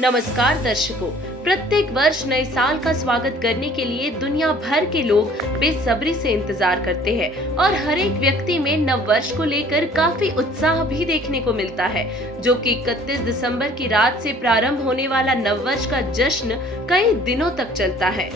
नमस्कार दर्शकों, प्रत्येक वर्ष नए साल का स्वागत करने के लिए दुनिया भर के लोग बेसब्री से इंतजार करते हैं और हर एक व्यक्ति में नव वर्ष को लेकर काफी उत्साह भी देखने को मिलता है, जो कि 31 दिसंबर की रात से प्रारंभ होने वाला नव वर्ष का जश्न कई दिनों तक चलता है।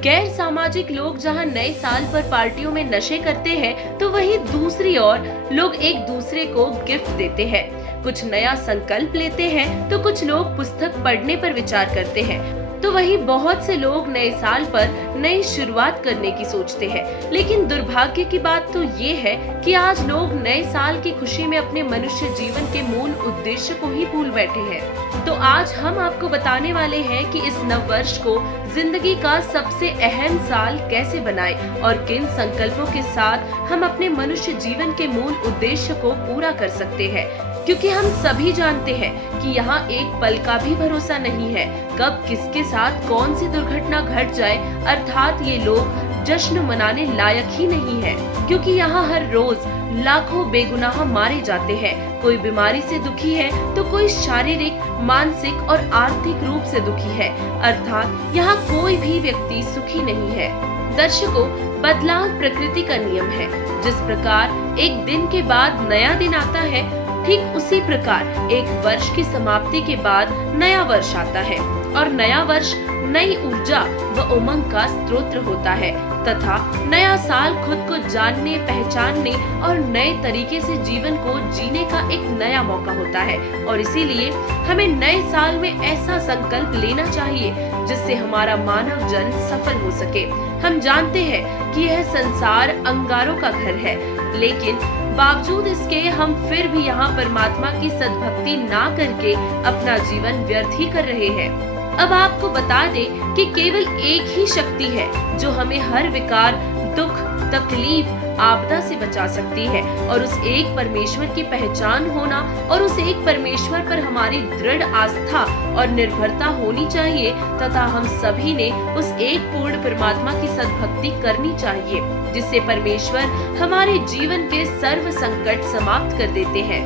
गैर सामाजिक लोग जहां नए साल पर पार्टियों में नशे करते हैं, तो वहीं दूसरी ओर लोग एक दूसरे को गिफ्ट देते हैं, कुछ नया संकल्प लेते हैं, तो कुछ लोग पुस्तक पढ़ने पर विचार करते हैं, तो वहीं बहुत से लोग नए साल पर नई शुरुआत करने की सोचते हैं। लेकिन दुर्भाग्य की बात तो ये है कि आज लोग नए साल की खुशी में अपने मनुष्य जीवन के मूल उद्देश्य को ही भूल बैठे हैं। तो आज हम आपको बताने वाले हैं कि इस नव वर्ष को जिंदगी का सबसे अहम साल कैसे बनाएं और किन संकल्पों के साथ हम अपने मनुष्य जीवन के मूल उद्देश्य को पूरा कर सकते हैं, क्योंकि हम सभी जानते हैं कि यहाँ एक पल का भी भरोसा नहीं है, कब किसके साथ कौन सी दुर्घटना घट जाए। अर्थात ये लोग जश्न मनाने लायक ही नहीं है, क्योंकि यहाँ हर रोज लाखों बेगुनाह मारे जाते हैं। कोई बीमारी से दुखी है तो कोई शारीरिक, मानसिक और आर्थिक रूप से दुखी है। अर्थात यहाँ कोई भी व्यक्ति सुखी नहीं है। दर्शकों, बदलाव प्रकृति का नियम है। जिस प्रकार एक दिन के बाद नया दिन आता है, ठीक उसी प्रकार एक वर्ष की समाप्ति के बाद नया वर्ष आता है और नया वर्ष नई ऊर्जा व उमंग का स्रोत होता है तथा नया साल खुद को जानने, पहचानने और नए तरीके से जीवन को जीने का एक नया मौका होता है। और इसीलिए हमें नए साल में ऐसा संकल्प लेना चाहिए जिससे हमारा मानव जन्म सफल हो सके। हम जानते हैं कि यह संसार अंगारों का घर है, लेकिन बावजूद इसके हम फिर भी यहाँ परमात्मा की सद्भक्ति ना करके अपना जीवन व्यर्थ ही कर रहे हैं। अब आपको बता दें कि केवल एक ही शक्ति है जो हमें हर विकार, दुख, तकलीफ, आपदा से बचा सकती है, और उस एक परमेश्वर की पहचान होना और उस एक परमेश्वर पर हमारी दृढ़ आस्था और निर्भरता होनी चाहिए तथा हम सभी ने उस एक पूर्ण परमात्मा की सद्भक्ति करनी चाहिए, जिससे परमेश्वर हमारे जीवन के सर्व संकट समाप्त कर देते हैं।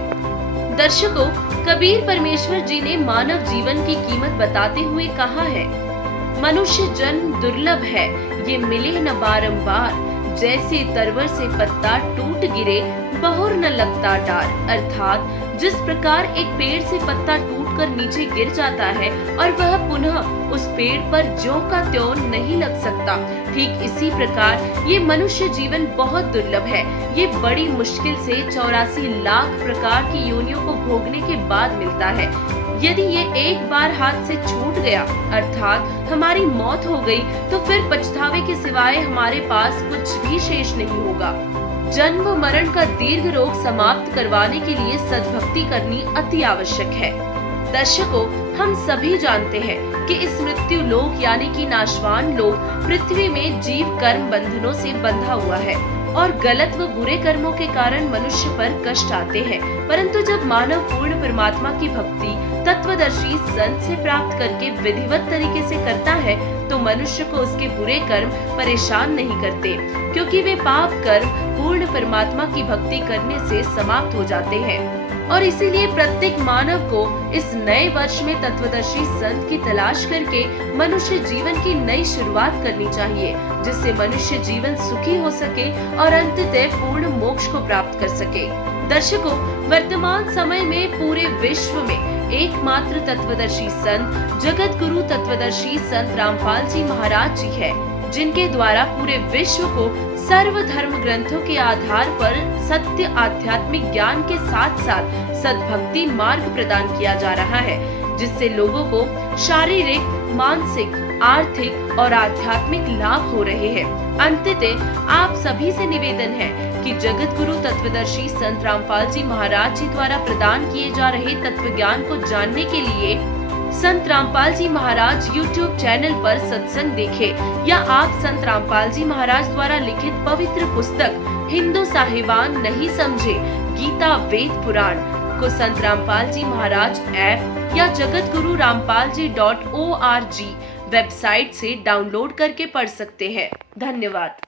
दर्शकों, कबीर परमेश्वर जी ने मानव जीवन की कीमत बताते हुए कहा है, मनुष्य जन्म दुर्लभ है, ये मिले न बारंबार, जैसे तरवर से पत्ता टूट गिरे बहुर न लगता डार। अर्थात जिस प्रकार एक पेड़ से पत्ता टूटकर नीचे गिर जाता है और वह पुनः उस पेड़ पर ज्यों का त्यों नहीं लग सकता, ठीक इसी प्रकार ये मनुष्य जीवन बहुत दुर्लभ है। ये बड़ी मुश्किल से 84 लाख प्रकार की योनियों को भोगने के बाद मिलता है। यदि ये एक बार हाथ से छूट गया, अर्थात हमारी मौत हो गई, तो फिर पछतावे के सिवाय हमारे पास कुछ भी शेष नहीं होगा। जन्म व मरण का दीर्घ रोग समाप्त करवाने के लिए सद्भक्ति करनी अति आवश्यक है। दर्शकों, हम सभी जानते हैं कि इस मृत्यु लोक यानी कि नाशवान लोक पृथ्वी में जीव कर्म बंधनों से बंधा हुआ है और गलत व बुरे कर्मों के कारण मनुष्य पर कष्ट आते हैं। परंतु जब मानव पूर्ण परमात्मा की भक्ति तत्वदर्शी संत से प्राप्त करके विधिवत तरीके से करता है, तो मनुष्य को उसके बुरे कर्म परेशान नहीं करते, क्योंकि वे पाप कर्म पूर्ण परमात्मा की भक्ति करने से समाप्त हो जाते हैं। और इसीलिए प्रत्येक मानव को इस नए वर्ष में तत्वदर्शी संत की तलाश करके मनुष्य जीवन की नई शुरुआत करनी चाहिए, जिससे मनुष्य जीवन सुखी हो सके और अंततः पूर्ण मोक्ष को प्राप्त कर सके। दर्शकों, वर्तमान समय में पूरे विश्व में एकमात्र तत्वदर्शी संत जगत गुरु तत्वदर्शी संत रामपाल जी महाराज जी है, जिनके द्वारा पूरे विश्व को सर्व धर्म ग्रंथों के आधार पर सत्य आध्यात्मिक ज्ञान के साथ साथ सद्भक्ति मार्ग प्रदान किया जा रहा है, जिससे लोगों को शारीरिक, मानसिक, आर्थिक और आध्यात्मिक लाभ हो रहे हैं। अंततः आप सभी से निवेदन है कि जगत गुरु तत्वदर्शी संत रामपाल जी महाराज जी द्वारा प्रदान किए जा रहे तत्व ज्ञान को जानने के लिए संत रामपाल जी महाराज YouTube चैनल पर सत्संग देखें, या आप संत रामपाल जी महाराज द्वारा लिखित पवित्र पुस्तक हिंदू साहिबान नहीं समझे गीता वेद पुराण को संत रामपाल जी महाराज ऐप या जगत गुरु रामपाल जी .org वेबसाइट से डाउनलोड करके पढ़ सकते हैं। धन्यवाद।